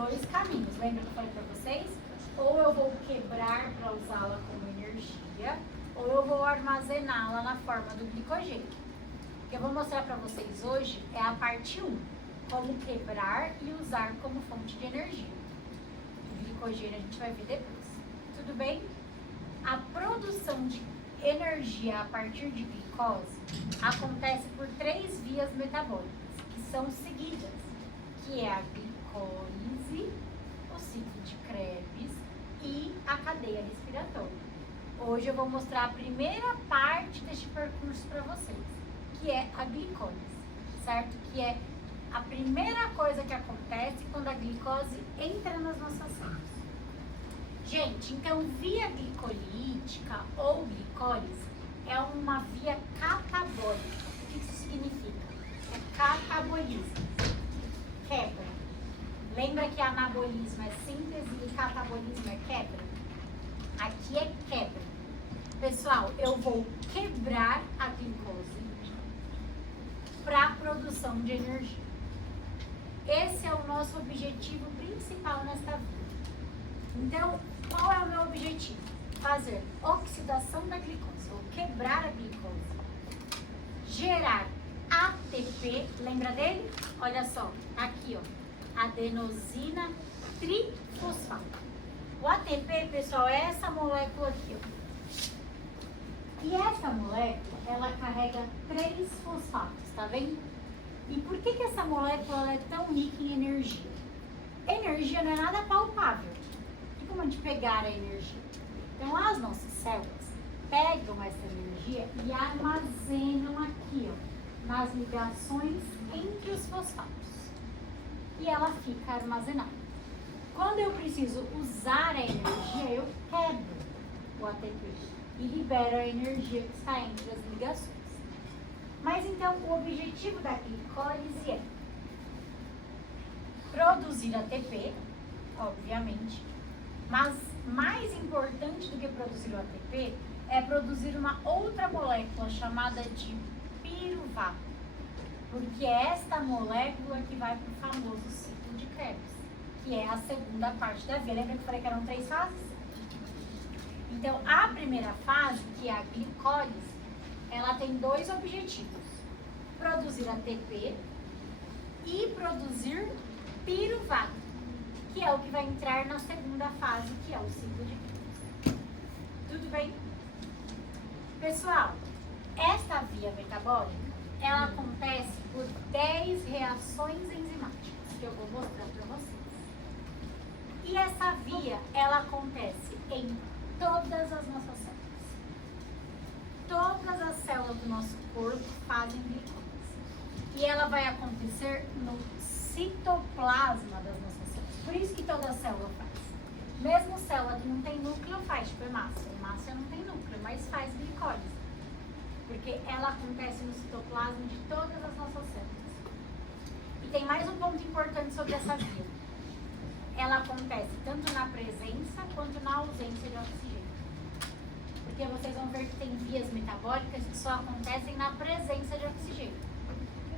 dois caminhos. Lembra que eu falei para vocês? Ou eu vou quebrar para usá-la como energia, ou eu vou armazená-la na forma do glicogênio. O que eu vou mostrar para vocês hoje é a parte 1, como quebrar e usar como fonte de energia. O glicogênio a gente vai ver depois. Tudo bem? A produção de energia a partir de glicose acontece por 3 vias metabólicas, que são seguidas, que é a glicólise, o ciclo de Krebs e a cadeia respiratória. Hoje eu vou mostrar a primeira parte deste percurso para vocês, que é a glicólise, certo? Que é a primeira coisa que acontece quando a glicose entra nas nossas células. Gente, então via glicolítica ou glicólise é uma via catabólica. O que isso significa? É catabolismo. Quebra. Lembra que anabolismo é síntese e catabolismo é quebra? Aqui é quebra. Pessoal, eu vou quebrar a glicose para a produção de energia. Esse é o nosso objetivo principal nesta vida. Então, qual é o meu objetivo? Fazer oxidação da glicose, ou quebrar a glicose. Gerar ATP, lembra dele? Olha só, tá aqui, ó, adenosina trifosfato. O ATP, pessoal, é essa molécula aqui, ó. E essa molécula, ela carrega 3 fosfatos, tá vendo? E por que essa molécula ela é tão rica em energia? Energia não é nada palpável. E como a gente pegar a energia? Então, as nossas células pegam essa energia e armazenam aqui, ó, nas ligações entre os fosfatos. E ela fica armazenada. Quando eu preciso usar a energia, eu quebro o ATP e libero a energia que está entre as ligações. Mas então, o objetivo da glicólise é produzir ATP, obviamente, mas mais importante do que produzir o ATP é produzir uma outra molécula chamada de piruvato, porque é esta molécula que vai para o famoso ciclo de Krebs, que é a segunda parte da via. Lembra que eu falei que eram 3 fases? Então, a primeira fase, que é a glicólise, ela tem 2 objetivos: produzir ATP e produzir piruvato, que é o que vai entrar na segunda fase, que é o ciclo de Krebs. Tudo bem? Pessoal, esta via metabólica, ela acontece por 10 reações enzimáticas, que eu vou mostrar para vocês. E essa via, ela acontece em todas as nossas células. Todas as células do nosso corpo fazem glicólise. E ela vai acontecer no citoplasma das nossas células. Por isso que toda célula faz. Mesmo célula que não tem núcleo faz, tipo hemácia. Hemácia não tem núcleo, mas faz glicólise. Porque ela acontece no citoplasma de todas as nossas células. E tem mais um ponto importante sobre essa via. Ela acontece tanto na presença quanto na ausência de oxigênio. Porque vocês vão ver que tem vias metabólicas que só acontecem na presença de oxigênio.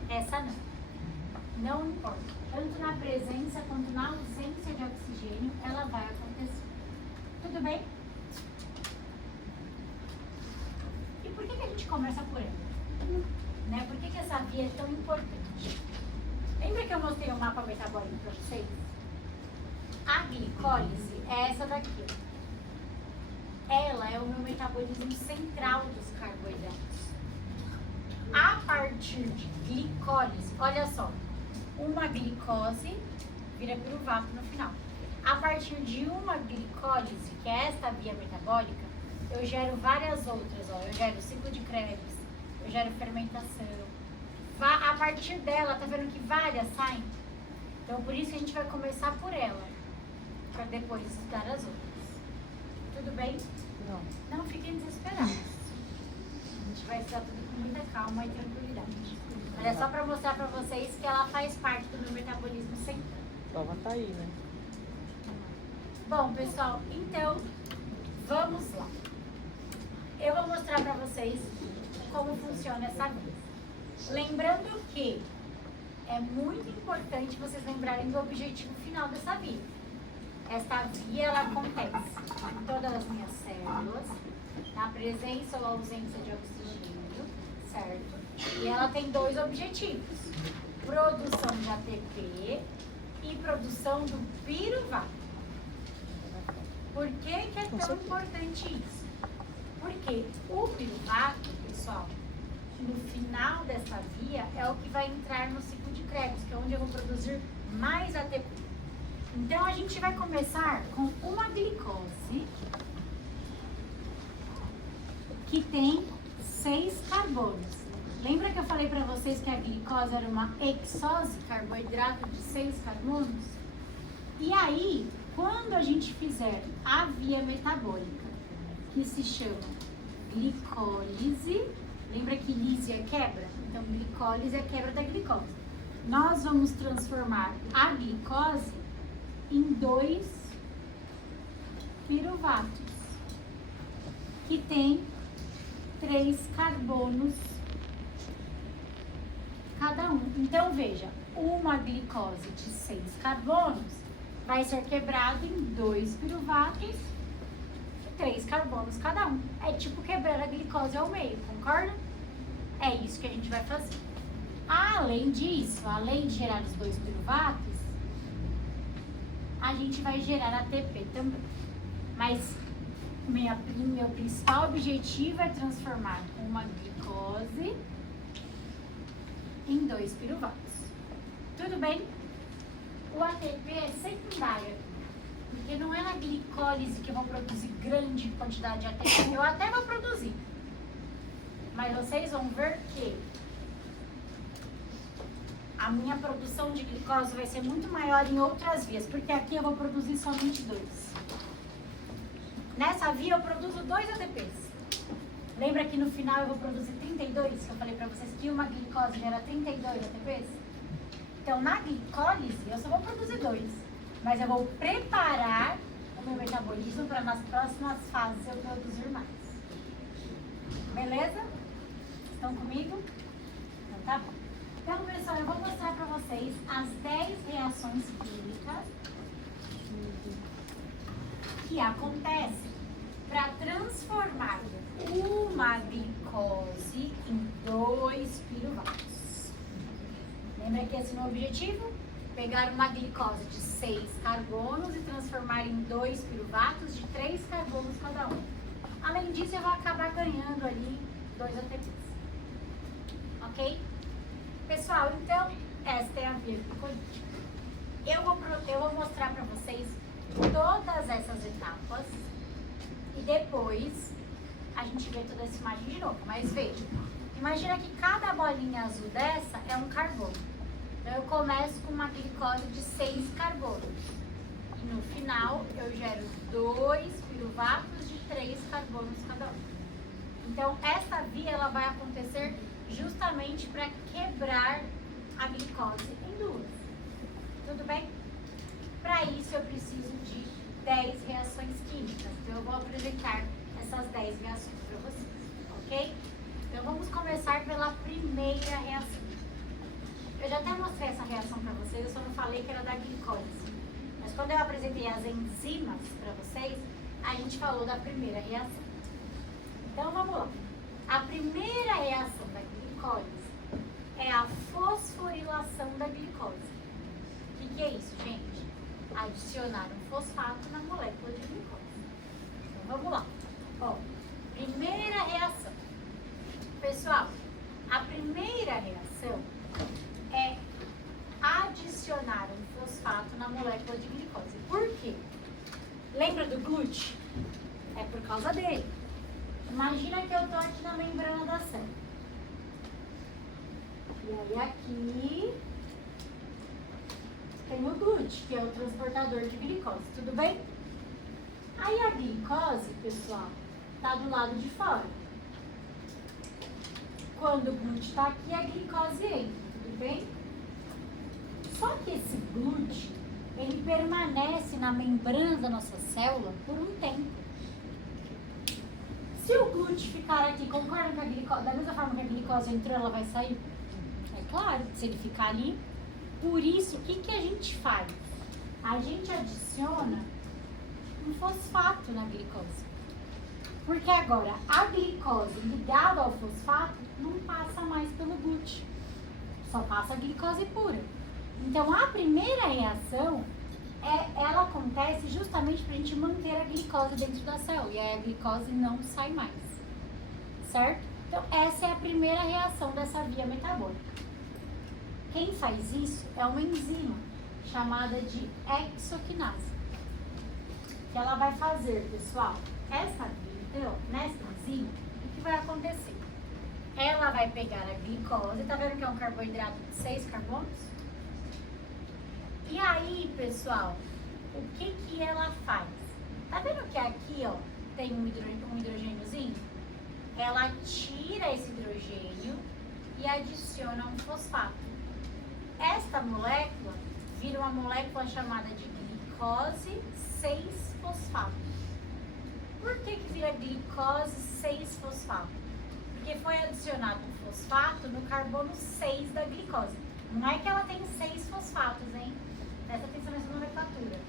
Essa não. Não importa. Tanto na presença quanto na ausência de oxigênio, ela vai acontecer. Tudo bem? E por que a gente começa por ela? Né? Por que essa via é tão importante? Lembra que eu mostrei o mapa metabólico para vocês? A glicólise é essa daqui. Ela é o meu metabolismo central dos carboidratos. A partir de glicólise, olha só, uma glicose vira piruvato no final. A partir de uma glicólise, que é esta via metabólica, eu gero várias outras. Ó. Eu gero ciclo de Krebs, eu gero fermentação. A partir dela, tá vendo que várias saem? Então, por isso que a gente vai começar por ela, para depois estudar as outras. Tudo bem? Não fiquem desesperados. A gente vai estudar tudo com muita calma e tranquilidade. Mas é só para mostrar para vocês que ela faz parte do meu metabolismo central. Prova tá aí, né? Bom, pessoal, então, vamos lá. Eu vou mostrar para vocês como funciona essa via. Lembrando que é muito importante vocês lembrarem do objetivo final dessa via. Esta via, ela acontece em todas as minhas células, na presença ou ausência de oxigênio, certo? E ela tem dois objetivos: produção de ATP e produção do piruvato. Por que que é tão importante isso? Porque o piruvato, pessoal, no final dessa via é o que vai entrar no ciclo de Krebs, que é onde eu vou produzir mais ATP. Então a gente vai começar com uma glicose que tem 6 carbonos. Lembra que eu falei para vocês que a glicose era uma hexose, carboidrato de 6 carbonos? E aí, quando a gente fizer a via metabólica, que se chama glicólise, lembra que lise é quebra? Então, glicólise é a quebra da glicose. Nós vamos transformar a glicose em 2 piruvatos, que tem 3 carbonos cada um. Então, veja, uma glicose de 6 carbonos vai ser quebrado em 2 piruvatos e 3 carbonos cada um. É tipo quebrar a glicose ao meio, concorda? É isso que a gente vai fazer. Além disso, além de gerar os 2 piruvatos, a gente vai gerar ATP também. Mas meu principal objetivo é transformar uma glicose em 2 piruvatos. Tudo bem? O ATP é secundário, porque não é na glicólise que eu vou produzir grande quantidade de ATP. Eu até vou produzir, mas vocês vão ver que a minha produção de glicose vai ser muito maior em outras vias, porque aqui eu vou produzir somente 2. Nessa via eu produzo 2 ATPs. Lembra que no final eu vou produzir 32, que eu falei pra vocês que uma glicose gera 32 ATPs? Então, na glicólise, eu só vou produzir 2, mas eu vou preparar o meu metabolismo para nas próximas fases eu produzir mais. Beleza? Estão comigo? Então, tá bom. Então, pessoal, eu vou mostrar para vocês as 10 reações químicas que acontecem para transformar uma glicose em 2 piruvatos. Lembra que esse é o meu objetivo? Pegar uma glicose de 6 carbonos e transformar em 2 piruvatos de 3 carbonos cada um. Além disso, eu vou acabar ganhando ali 2 ATPs. Ok? Pessoal, então, esta é a via glicolítica. Eu vou mostrar para vocês todas essas etapas e depois a gente vê toda essa imagem de novo. Mas veja, imagina que cada bolinha azul dessa é um carbono. Então, eu começo com uma glicose de 6 carbonos. E no final, eu gero 2 piruvatos de 3 carbonos cada um. Então, essa via ela vai acontecer justamente para quebrar a glicose em 2. Tudo bem? Para isso, eu preciso de 10 reações químicas. Então, eu vou apresentar essas 10 reações para vocês, ok? Então, vamos começar pela primeira reação. Eu já até mostrei essa reação para vocês, eu só não falei que era da glicólise. Mas quando eu apresentei as enzimas para vocês, a gente falou da primeira reação. Então, vamos lá. A primeira reação da glicólise é a fosforilação da glicose. O que é isso, gente? Adicionar um fosfato na molécula de glicose. Então, vamos lá. Ó, primeira reação. Pessoal, a primeira reação é adicionar um fosfato na molécula de glicose. Por quê? Lembra do glúten? É por causa dele. Imagina que eu estou aqui na membrana da célula. E aí aqui tem o glúten, que é o transportador de glicose. Tudo bem? Aí a glicose, pessoal, está do lado de fora. Quando o glúten está aqui, a glicose entra. Tudo bem? Só que esse glúten, ele permanece na membrana da nossa célula por um tempo. Se o glúten ficar aqui, concorda que a glicose, da mesma forma que a glicose entrou, ela vai sair? É claro, se ele ficar ali, Por isso, o que a gente faz? A gente adiciona um fosfato na glicose. Porque agora, a glicose ligada ao fosfato não passa mais pelo GUT. Só passa a glicose pura. Então, a primeira reação, ela acontece justamente para a gente manter a glicose dentro da célula. E aí a glicose não sai mais. Certo? Então, essa é a primeira reação dessa via metabólica. Quem faz isso é uma enzima chamada de hexoquinase. Que ela vai fazer, pessoal, nessa enzima, o que vai acontecer? Ela vai pegar a glicose, tá vendo que é um carboidrato de 6 carbonos? E aí, pessoal, o que ela faz? Tá vendo que aqui, ó, tem um hidrogêniozinho? Ela tira esse hidrogênio e adiciona um fosfato. Esta molécula vira uma molécula chamada de glicose 6-fosfato. Por que vira glicose 6-fosfato? Porque foi adicionado um fosfato no carbono 6 da glicose. Não é que ela tem 6 fosfatos, hein? Presta atenção nessa nomenclatura.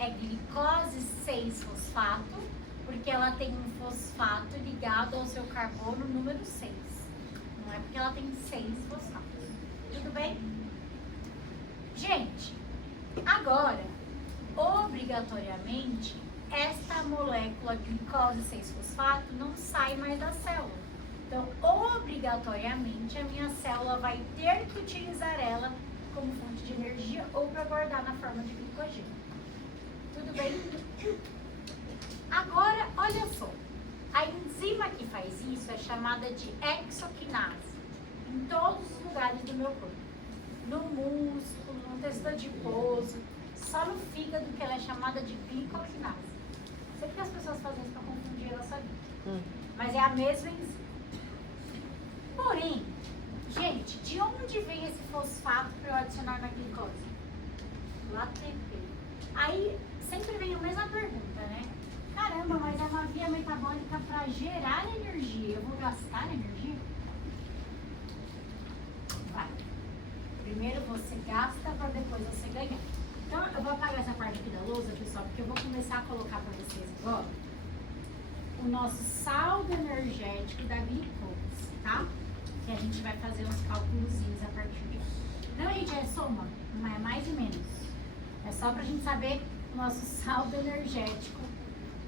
É glicose 6-fosfato, porque ela tem um fosfato ligado ao seu carbono número 6. Não é porque ela tem 6 fosfatos. Tudo bem? Gente, agora, obrigatoriamente, esta molécula glicose 6-fosfato não sai mais da célula. Então, obrigatoriamente, a minha célula vai ter que utilizar ela como fonte de energia ou para guardar na forma de glicogênio. Tudo bem? Agora, olha só. A enzima que faz isso é chamada de hexoquinase. Em todos os lugares do meu corpo. No músculo, no tecido adiposo, só no fígado que ela é chamada de glicoquinase. Sei que as pessoas fazem isso para confundir a nossa vida. Mas é a mesma enzima. Porém, gente, de onde vem esse fosfato para eu adicionar na glicose? Do ATP. Aí sempre vem a mesma pergunta, né? Caramba, mas é uma via metabólica para gerar energia. Eu vou gastar energia? Vai. Primeiro você gasta para depois você ganhar. Então eu vou apagar essa parte aqui da lousa, pessoal, porque eu vou começar a colocar para vocês agora o nosso saldo energético da glicose, tá? Que a gente vai fazer uns cálculozinhos a partir disso. Não, gente, é soma, não é mais e menos. É só pra gente saber o nosso saldo energético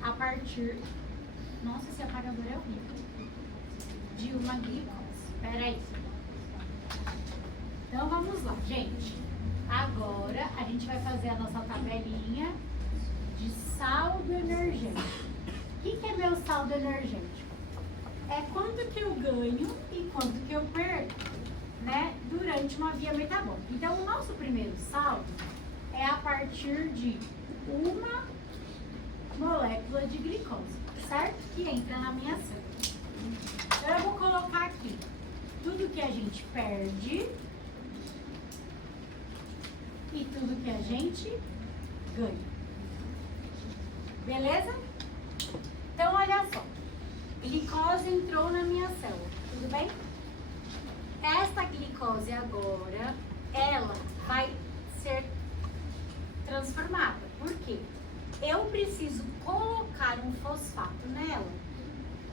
a partir... Nossa, esse apagador é horrível. De uma glicose. Espera aí. Então vamos lá, gente. Agora a gente vai fazer a nossa tabelinha de saldo energético. O que é meu saldo energético? É quanto que eu ganho e quanto que eu perco, né, durante uma via metabólica. Então, o nosso primeiro saldo é a partir de uma molécula de glicose, certo? Que entra na minha célula. Então, eu vou colocar aqui tudo que a gente perde e tudo que a gente ganha. Beleza? Então, olha só. Glicose entrou na minha célula, tudo bem? Esta glicose agora, ela vai ser transformada. Por quê? Eu preciso colocar um fosfato nela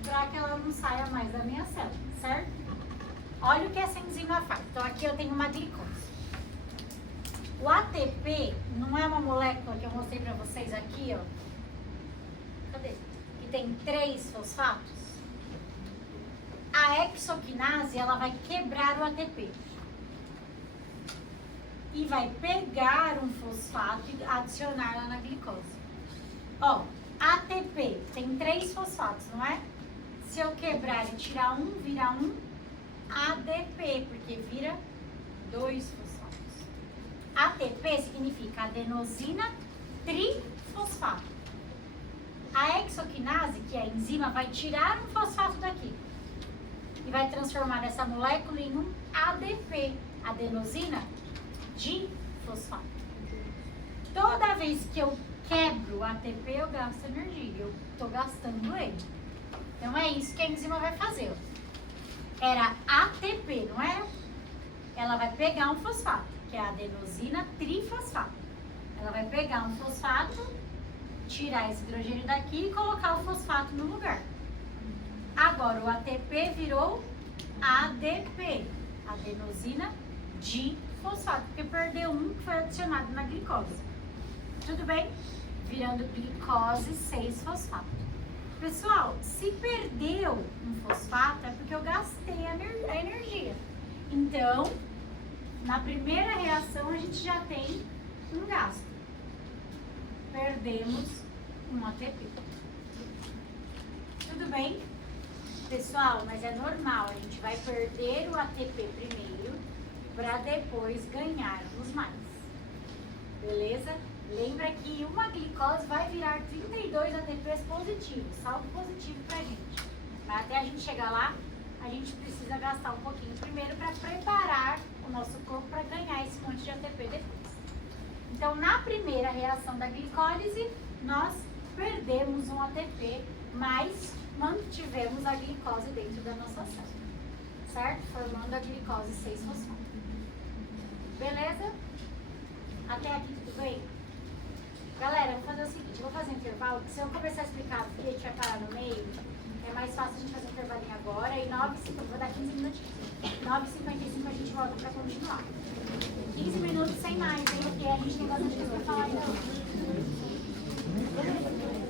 para que ela não saia mais da minha célula, certo? Olha o que essa enzima faz. Então, aqui eu tenho uma glicose. O ATP não é uma molécula que eu mostrei para vocês aqui, ó. Cadê? Que tem 3 fosfatos. A hexoquinase, ela vai quebrar o ATP e vai pegar um fosfato e adicionar lá na glicose. Ó, ATP tem 3 fosfatos, não é? Se eu quebrar e tirar um, vira um ADP, porque vira 2 fosfatos. ATP significa adenosina trifosfato. A hexoquinase, que é a enzima, vai tirar um fosfato daqui e vai transformar essa molécula em um ADP, adenosina difosfato. Toda vez que eu quebro o ATP, eu gasto energia, eu estou gastando ele. Então é isso que a enzima vai fazer. Era ATP, não é? Ela vai pegar um fosfato, que é a adenosina trifosfato. Ela vai pegar um fosfato, tirar esse hidrogênio daqui e colocar o fosfato no lugar. Agora o ATP virou ADP, adenosina difosfato, porque perdeu um que foi adicionado na glicose. Tudo bem? Virando glicose 6-fosfato. Pessoal, se perdeu um fosfato é porque eu gastei a energia. Então, na primeira reação a gente já tem um gasto. Perdemos um ATP. Tudo bem? Pessoal, mas é normal, a gente vai perder o ATP primeiro para depois ganharmos mais. Beleza? Lembra que uma glicose vai virar 32 ATPs positivos, saldo positivo pra gente. Mas até a gente chegar lá, a gente precisa gastar um pouquinho primeiro para preparar o nosso corpo para ganhar esse monte de ATP depois. Então, na primeira reação da glicólise, nós perdemos um ATP, mas mantivemos a glicose dentro da nossa célula, certo? Formando a glicose 6-fosfato. Beleza? Até aqui tudo bem? Galera, eu vou fazer o seguinte, eu vou fazer um intervalo, porque se eu começar a explicar porque a gente vai parar no meio, é mais fácil a gente fazer um intervalinho agora e 9h50, vou dar 15 minutinhos. 9h55 a gente volta para continuar. 15 minutos sem mais, hein? Porque a gente tem bastante coisa para falar ainda hoje. Beleza?